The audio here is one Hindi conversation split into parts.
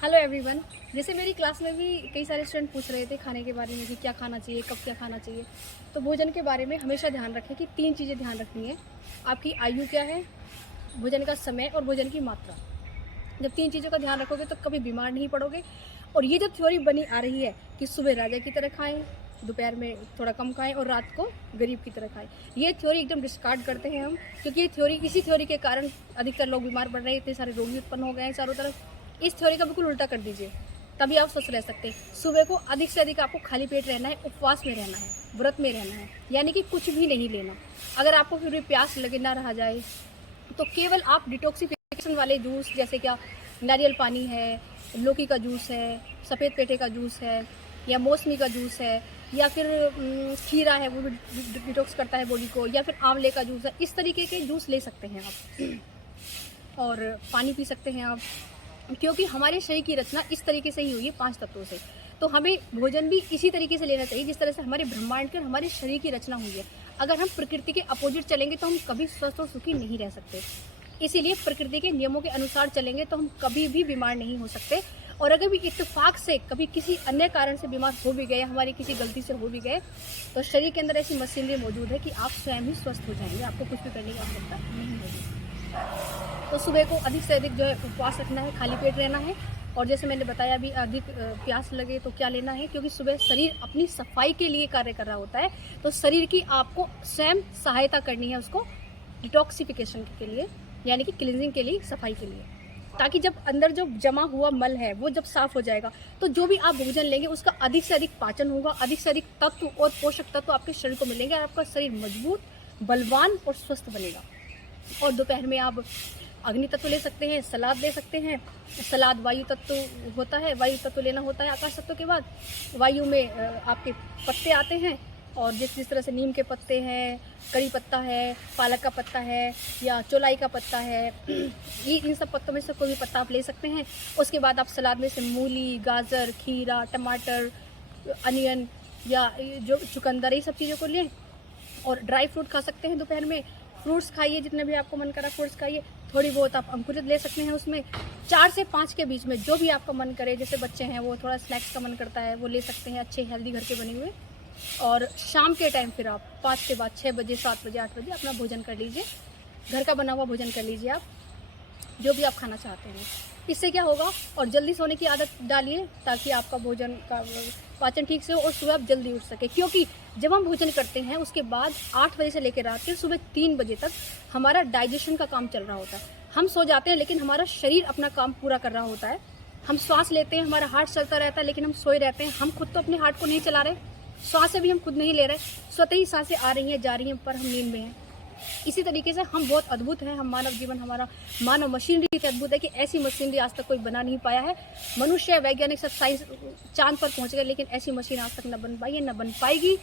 Hello everyone. जैसे मेरी क्लास में भी कई सारे स्टूडेंट पूछ रहे थे खाने के बारे में कि क्या खाना चाहिए, कब क्या खाना चाहिए। तो भोजन के बारे में हमेशा ध्यान रखें कि 3 चीज़ें ध्यान रखनी है। आपकी आयु क्या है, भोजन का समय और भोजन की मात्रा। जब 3 चीज़ों का ध्यान रखोगे तो कभी बीमार नहीं पड़ोगे। और ये जो थ्योरी बनी आ रही है कि सुबह राजा की तरह खाएं, दोपहर में थोड़ा कम खाएं और रात को गरीब की तरह खाएं, ये थ्योरी एकदम डिस्कार्ड करते हैं हम। क्योंकि ये थ्योरी, इसी थ्योरी के कारण अधिकतर लोग बीमार पड़ रहे हैं, इतने सारे रोगी उत्पन्न हो गए हैं चारों तरफ। इस थ्योरी का बिल्कुल उल्टा कर दीजिए, तभी आप स्वस्थ रह सकते हैं। सुबह को अधिक से अधिक आपको खाली पेट रहना है, उपवास में रहना है, व्रत में रहना है, यानी कि कुछ भी नहीं लेना। अगर आपको फिर भी प्यास लगे ना रहा जाए तो केवल आप डिटॉक्सिफिकेशन वाले जूस, जैसे क्या नारियल पानी है, लौकी का जूस है, सफ़ेद पेठे का जूस है, या मौसमी का जूस है, या फिर खीरा है, वो भी डिटॉक्स करता है बॉडी को, या फिर आंवले का जूस है, इस तरीके के जूस ले सकते हैं आप। और पानी पी सकते हैं आप, क्योंकि हमारे शरीर की रचना इस तरीके से ही हुई है 5 तत्वों से। तो हमें भोजन भी इसी तरीके से लेना चाहिए जिस तरह से हमारे ब्रह्मांड के और हमारे शरीर की रचना हुई है। अगर हम प्रकृति के अपोजिट चलेंगे तो हम कभी स्वस्थ और सुखी नहीं रह सकते। इसीलिए प्रकृति के नियमों के अनुसार चलेंगे तो हम कभी भी बीमार नहीं हो सकते। और अगर भी इत्तेफाक से कभी किसी अन्य कारण से बीमार हो भी गए, हमारी किसी गलती से हो भी गए, तो शरीर के अंदर ऐसी मशीनरी मौजूद है कि आप स्वयं ही स्वस्थ हो जाएंगे, आपको कुछ भी करने की आवश्यकता नहीं होगी। तो सुबह को अधिक से अधिक जो है उपवास रखना है, खाली पेट रहना है। और जैसे मैंने बताया अभी, अधिक प्यास लगे तो क्या लेना है, क्योंकि सुबह शरीर अपनी सफाई के लिए कार्य कर रहा होता है। तो शरीर की आपको स्वयं सहायता करनी है उसको डिटॉक्सिफिकेशन के लिए, यानी कि क्लींजिंग के लिए, सफाई के लिए, ताकि जब अंदर जो जमा हुआ मल है वो जब साफ हो जाएगा तो जो भी आप भोजन लेंगे उसका अधिक से अधिक पाचन होगा, अधिक से अधिक तत्व और पोषक तत्व आपके शरीर को मिलेंगे और आपका शरीर मजबूत, बलवान और स्वस्थ बनेगा। और दोपहर में आप अग्नि तत्व ले सकते हैं, सलाद ले सकते हैं। सलाद वायु तत्व होता है, वायु तत्व लेना होता है आकाश तत्व के बाद। वायु में आपके पत्ते आते हैं, और जिस तरह से नीम के पत्ते हैं, कड़ी पत्ता है, पालक का पत्ता है, या चौलाई का पत्ता है, ये इन सब पत्तों में से कोई भी पत्ता आप ले सकते हैं। उसके बाद आप सलाद में से मूली, गाजर, खीरा, टमाटर, अनियन या जो चुकंदर, ये सब चीज़ों को लें। और ड्राई फ्रूट खा सकते हैं दोपहर में। फ्रूट्स खाइए, जितने भी आपको मन करा फ्रूट्स खाइए। थोड़ी बहुत आप अंकुरित ले सकते हैं उसमें। 4 से 5 के बीच में जो भी आपका मन करे, जैसे बच्चे हैं वो थोड़ा स्नैक्स का मन करता है वो ले सकते हैं, अच्छे हेल्दी घर के बने हुए। और शाम के टाइम फिर आप 5 के बाद 6 बजे, 7 बजे, 8 बजे अपना भोजन कर लीजिए, घर का बना हुआ भोजन कर लीजिए आप, जो भी आप खाना चाहते हैं। इससे क्या होगा, और जल्दी सोने की आदत डालिए ताकि आपका भोजन का पाचन ठीक से हो और सुबह आप जल्दी उठ सके। क्योंकि जब हम भोजन करते हैं उसके बाद 8 बजे से लेकर रात के सुबह 3 बजे तक हमारा डाइजेशन का काम चल रहा होता है। हम सो जाते हैं लेकिन हमारा शरीर अपना काम पूरा कर रहा होता है। हम श्वास लेते हैं, हमारा हार्ट चलता रहता है, लेकिन हम सोए रहते हैं। हम खुद तो अपने हार्ट को नहीं चला रहे, श्वास भी हम खुद नहीं ले रहे, स्वतः ही सांसें आ रही हैं, जा रही हैं, पर हम नींद में हैं। इसी तरीके से हम बहुत अद्भुत हैं। हम मानव जीवन, हमारा मानव मशीनरी इतनी अद्भुत है कि ऐसी मशीनरी आज तक कोई बना नहीं पाया है। मनुष्य, वैज्ञानिक सब साइंस चांद पर पहुंच गए, लेकिन ऐसी मशीन आज तक न बन पाई है, न बन पाएगी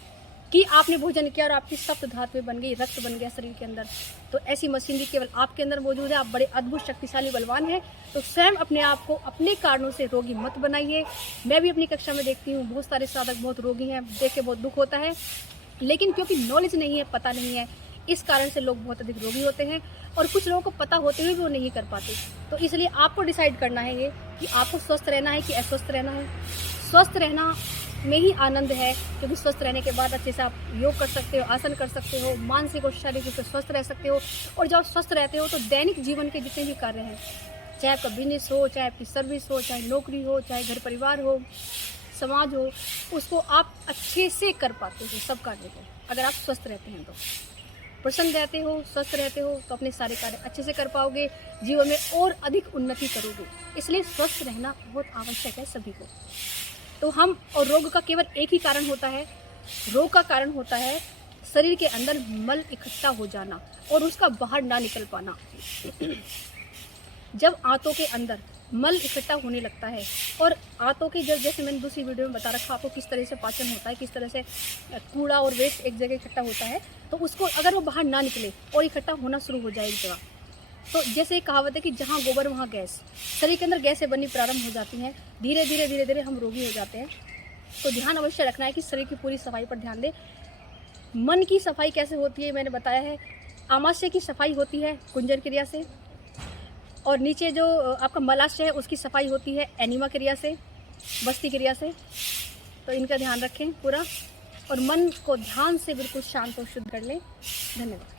कि आपने भोजन किया और आपकी सप्त धातुएं बन गई, रक्त बन गया शरीर के अंदर। तो ऐसी मशीनरी केवल आपके अंदर मौजूद है। आप बड़े अद्भुत, शक्तिशाली, बलवान हैं। तो स्वयं अपने आप को अपने कारणों से रोगी मत बनाइए। मैं भी अपनी कक्षा में देखती हूँ बहुत सारे साधक बहुत रोगी हैं, देख के बहुत दुख होता है, लेकिन क्योंकि नॉलेज नहीं है, पता नहीं है, इस कारण से लोग बहुत अधिक रोगी होते हैं। और कुछ लोगों को पता होते हुए भी वो नहीं कर पाते। तो इसलिए आपको डिसाइड करना है ये कि आपको स्वस्थ रहना है कि अस्वस्थ रहना है। स्वस्थ रहना में ही आनंद है, क्योंकि स्वस्थ रहने के बाद अच्छे से आप योग कर सकते हो, आसन कर सकते हो, मानसिक और शारीरिक रूप से स्वस्थ रह सकते हो। और जब आप स्वस्थ रहते हो तो दैनिक जीवन के जितने भी कार्य हैं, चाहे आपका बिजनेस हो, चाहे आपकी सर्विस हो, चाहे नौकरी हो, चाहे घर परिवार हो, समाज हो, उसको आप अच्छे से कर पाते हो सब कार्य को। अगर आप स्वस्थ रहते हैं तो प्रसन्न रहते हो, स्वस्थ रहते हो, तो अपने सारे कार्य अच्छे से कर पाओगे, जीवन में और अधिक उन्नति करोगे। इसलिए स्वस्थ रहना बहुत आवश्यक है सभी को। तो हम, और रोग का केवल एक ही कारण होता है, रोग का कारण होता है शरीर के अंदर मल इकट्ठा हो जाना और उसका बाहर ना निकल पाना। जब आंतों के अंदर मल इकट्ठा होने लगता है, और आंतों के, जैसे मैंने दूसरी वीडियो में बता रखा आपको किस तरह से पाचन होता है, किस तरह से कूड़ा और वेस्ट एक जगह इकट्ठा होता है, तो उसको अगर वो बाहर ना निकले और इकट्ठा होना शुरू हो जाए एक जगह, तो जैसे एक कहावत है कि जहाँ गोबर वहाँ गैस, शरीर के अंदर गैसें बननी प्रारंभ हो जाती हैं। धीरे धीरे धीरे धीरे हम रोगी हो जाते हैं। तो ध्यान अवश्य रखना है कि शरीर की पूरी सफाई पर ध्यान दें। मन की सफाई कैसे होती है मैंने बताया है। आमाशय की सफाई होती है कुंजर क्रिया से, और नीचे जो आपका मलाशय है उसकी सफाई होती है एनिमा क्रिया से, बस्ती क्रिया से। तो इनका ध्यान रखें पूरा, और मन को ध्यान से बिल्कुल शांत और शुद्ध कर लें। धन्यवाद।